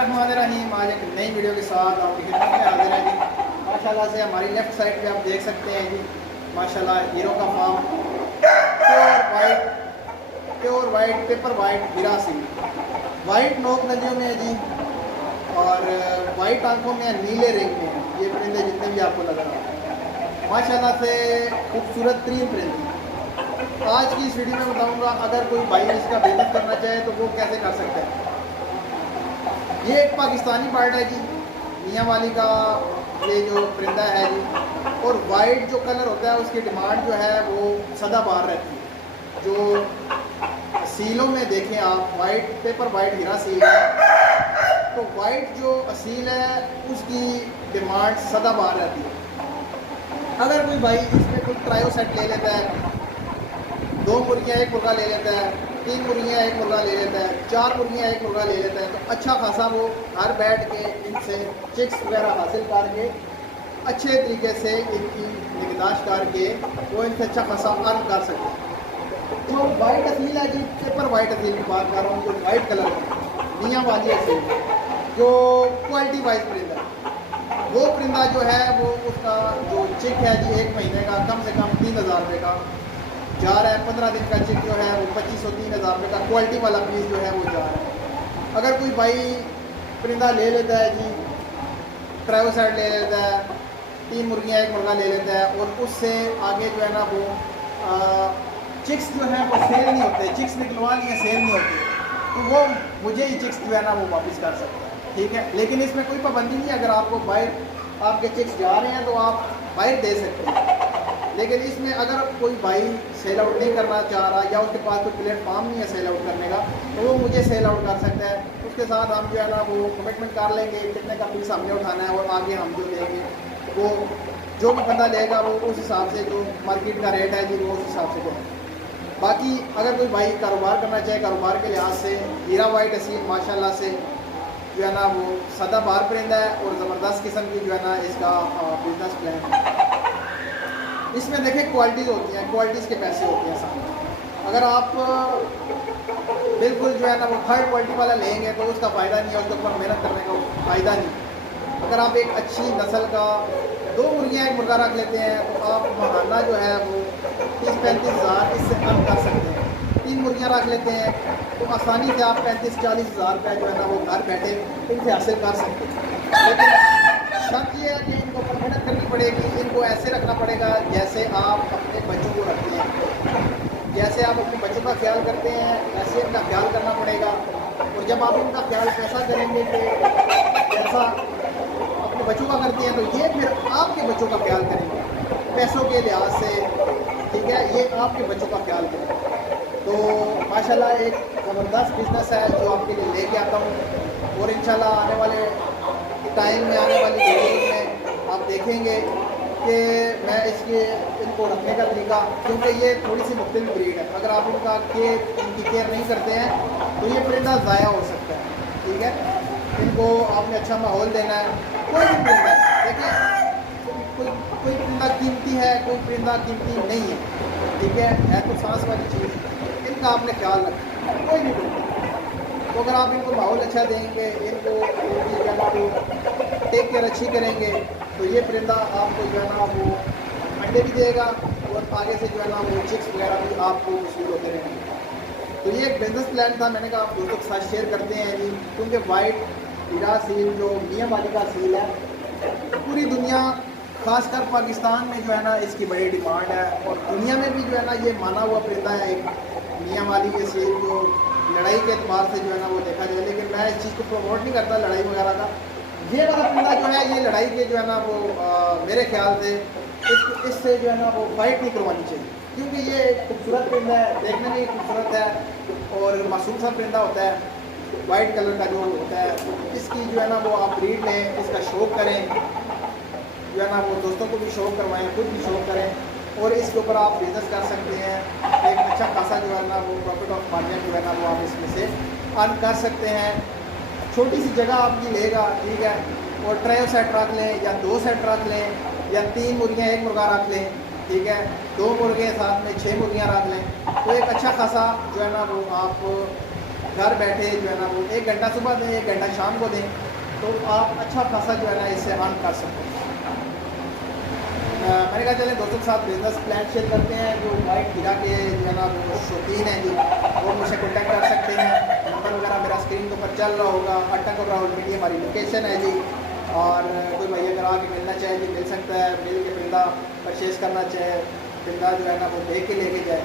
बिस्मिल्लाहिर्रहमानिर्रहीम। आज एक नई वीडियो के साथ आपकी खिदमत में हाजिर है जी। माशाल्लाह से हमारी लेफ़्ट साइड पे आप देख सकते हैं जी, माशाल्लाह हीरो का फार्म, pure white paper white Hira Singh, white नोक नदियों में है जी और वाइट आंखों में, नीले रिंग में ये परिंदे जितने भी आपको लग रहा है माशाल्लाह से खूबसूरत तरीन परिंदे। आज की इस वीडियो में बताऊंगा अगर कोई भाई इसका बिजनेस करना चाहे तो वो कैसे कर सकते हैं। ये एक पाकिस्तानी बर्ड है जी, मियाँ वाली का ये जो परिंदा है जी, और वाइट जो कलर होता है उसकी डिमांड जो है वो सदाबहार रहती है। जो सीलों में देखें आप, वाइट पेपर वाइट हीरा सील है, तो वाइट जो असील है उसकी डिमांड सदाबहार रहती है। अगर कोई भाई इसमें कोई ट्रायो सेट ले लेता है, 2 मुर्गियाँ 1 मुर्गा ले लेता है, 3 मुर्गियाँ 1 मुर्गा ले लेता है, 4 मुर्गियाँ 1 मुर्गा ले लेता है, तो अच्छा खासा वो घर बैठ के इनसे चिक्स वगैरह हासिल करके अच्छे तरीके से इनकी निगहदाश्त करके वो इनसे अच्छा खासा अर्न कर सकते हैं। जो वाइट असील है जी, पेपर वाइट असील की बात कर रहा हूँ, जो वाइट कलर की मियाँ वाली असील, जो क्वालिटी वाइज परिंदा है, वो परिंदा जो है वो उसका जो चिक है जी 1 महीने का कम से कम 3000 रुपये का जा रहा है। 15 दिन का चिक जो है वो 2500-3000 रुपये का क्वालिटी वाला पीस जो है वो जा रहा है। अगर कोई भाई परिंदा ले लेता है जी, ट्रायो साइड ले लेता है, 3 मुर्गियाँ 1 मुर्गा ले लेता है और उससे आगे जो है ना वो चिक्स जो है वो सेल नहीं होते, चिक्स निकलवा लिए सेल नहीं होती, तो वो मुझे ही चिक्स जो है ना वो वापस कर सकता है, ठीक है। लेकिन इसमें कोई पाबंदी नहीं है, अगर आपको बाहर आपके चिक्स जा रहे हैं तो आप बाहर दे सकते हैं। लेकिन इसमें अगर कोई भाई सेल आउट नहीं करना चाह रहा या उसके पास कोई प्लेटफॉर्म नहीं है सेल आउट करने का, तो वो मुझे सेल आउट कर सकता है। उसके साथ हम जो है ना वो कमिटमेंट कर लेंगे कितने का पीस हमने उठाना है और आगे हम जो देंगे वो जो भी बंदा लेगा वो उस हिसाब से, जो मार्केट का रेट है जी वो उस हिसाब से देगा। बाकी अगर कोई भाई कारोबार करना चाहे, कारोबार के लिहाज से हीरा वाइट असील माशाल्लाह से जो है ना वो सदाबहार परिंदा है और ज़बरदस्त किस्म की जो है ना इसका बिजनेस प्लान है। इसमें देखें क्वालिटीज़ होती हैं, क्वालिटीज़ के पैसे होते हैं साथ। अगर आप बिल्कुल जो है ना वो थर्ड क्वालिटी वाला लेंगे तो उसका फ़ायदा नहीं है, उसके ऊपर मेहनत करने का फ़ायदा नहीं। अगर आप एक अच्छी नस्ल का 2 मुर्गियाँ 1 मुर्गा रख लेते हैं तो आप महाना जो है वो 30-35 हज़ार इससे अर्न कर सकते हैं। 3 मुर्गियाँ रख लेते हैं तो आसानी से आप 35-40 हज़ार रुपये जो है ना वो घर बैठे इनसे हासिल कर सकते हैं। लेकिन शर्त ये है कि इनको मेहनत करनी पड़ेगी, इनको ऐसे रखना पड़ेगा जैसे आप अपने बच्चों को रखते हैं। जैसे आप अपने बच्चों का ख्याल करते हैं वैसे इनका ख्याल करना पड़ेगा। और जब आप इनका ख्याल कैसा करेंगे कि जैसा अपने बच्चों का करते हैं, तो ये फिर आपके बच्चों का ख्याल करेंगे पैसों के लिहाज से, ठीक है, ये आपके बच्चों का ख्याल करेंगे। तो माशाल्लाह एक ज़बरदस्त बिजनेस है जो आपके लिए लेके आता हूँ और इंशाल्लाह आने वाले टाइम में, आने वाली वीडियो में आप देखेंगे कि मैं इनको रखने का तरीका, क्योंकि ये थोड़ी सी मुख्तलिफ ब्रीड है, अगर आप इनकी केयर नहीं करते हैं तो ये परिंदा ज़ाया हो सकता है, ठीक है। इनको आपने अच्छा माहौल देना है। कोई भी परिंदा देखिए, कोई परिंदा कीमती है, कोई परिंदा कीमती नहीं है, ठीक है तो सांस वाली चीज़, इनका आपने ख्याल रखना है, कोई भी परिंदा। तो अगर आप इनको माहौल अच्छा देंगे, इनको टेक केयर अच्छी करेंगे, तो ये परिंदा आपको जो है ना वो अंडे भी देगा और आगे से जो है ना वो चिक्स वगैरह भी आपको वसूल होते रहेंगे। तो ये एक बिजनेस प्लान था, मैंने कहा आप दोस्तों के साथ शेयर करते हैं जी, क्योंकि वाइट हीरा सील जो मियाँ वाली का सील है, पूरी दुनिया खासकर पाकिस्तान में जो है ना इसकी बड़ी डिमांड है और दुनिया में भी जो है ना ये माना हुआ परिंदा है एक मियाँ वाली के सील, जो लड़ाई के एतबार से जो है ना वो देखा जाए। लेकिन मैं इस चीज़ को प्रमोट नहीं करता लड़ाई वगैरह का। ये वाला परिंदा जो है ये लड़ाई के जो है ना वो मेरे ख्याल से इससे जो है ना वो फाइट नहीं करवानी चाहिए, क्योंकि ये खूबसूरत परिंदा है, देखने में ही खूबसूरत है और मासूम सा परिंदा होता है, वाइट कलर का जो होता है। इसकी जो है ना वो आप ब्रीड लें, इसका शौक़ करें, जो है ना वो दोस्तों को भी शौक़ करवाएं, खुद भी शौक़ करें और इसके ऊपर आप बिजनेस कर सकते हैं। एक अच्छा खासा जो है ना वो प्रॉफिट ऑफ मार्जिन जो है ना वो आप इसमें से अर्न कर सकते हैं। छोटी सी जगह आपकी लेगा, ठीक है, और ट्रायो सेट रख लें या 2 सेट रख लें या 3 मुर्गियाँ 1 मुर्गा रख लें, ठीक है, 2 मुर्गे साथ में 6 मुर्गियाँ रख लें, तो एक अच्छा खासा जो है ना वो आप घर बैठे जो है ना वो 1 घंटा सुबह दें, 1 घंटा शाम को दें, तो आप अच्छा खासा जो है ना इससे अर्न कर सकते हैं। मैंने कहा चले दोस्तों के साथ बिजनेस प्लान शेयर करते हैं। जो वाइट हीरा के जो है ना वो शौकीन है जी, वो मुझसे कॉन्टैक्ट कर सकते हैं। नंबर वगैरह मेरा स्क्रीन के ऊपर चल रहा होगा। अटक और रावलपिंडी हमारी लोकेशन है जी। और कोई भाई अगर आके मिलना चाहे जी मिल सकता है, मिल के पिंदा परचेज़ करना चाहे, पिंदा जो है ना वो देख के लेके जाए।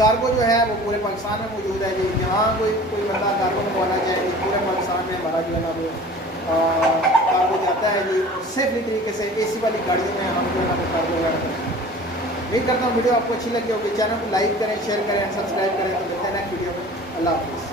कार्गो जो है वो पूरे पाकिस्तान में मौजूद है जी। जहाँ कोई बंदा कार्गो मंगवाना चाहे जी, पूरे पाकिस्तान में हमारा जो है ना वो कार्गो जाता है जी। सेफली तरीके से AC वाली गाड़ियों में हम जो है ना वो कार्गो वगैरह करते हैं। उम्मीद करता हूँ वीडियो आपको अच्छी लगी होगी। चैनल को लाइक करें, शेयर करें, सब्सक्राइब करें। तो मिलते हैं नेक्स्ट वीडियो में। अल्लाह हाफिज़।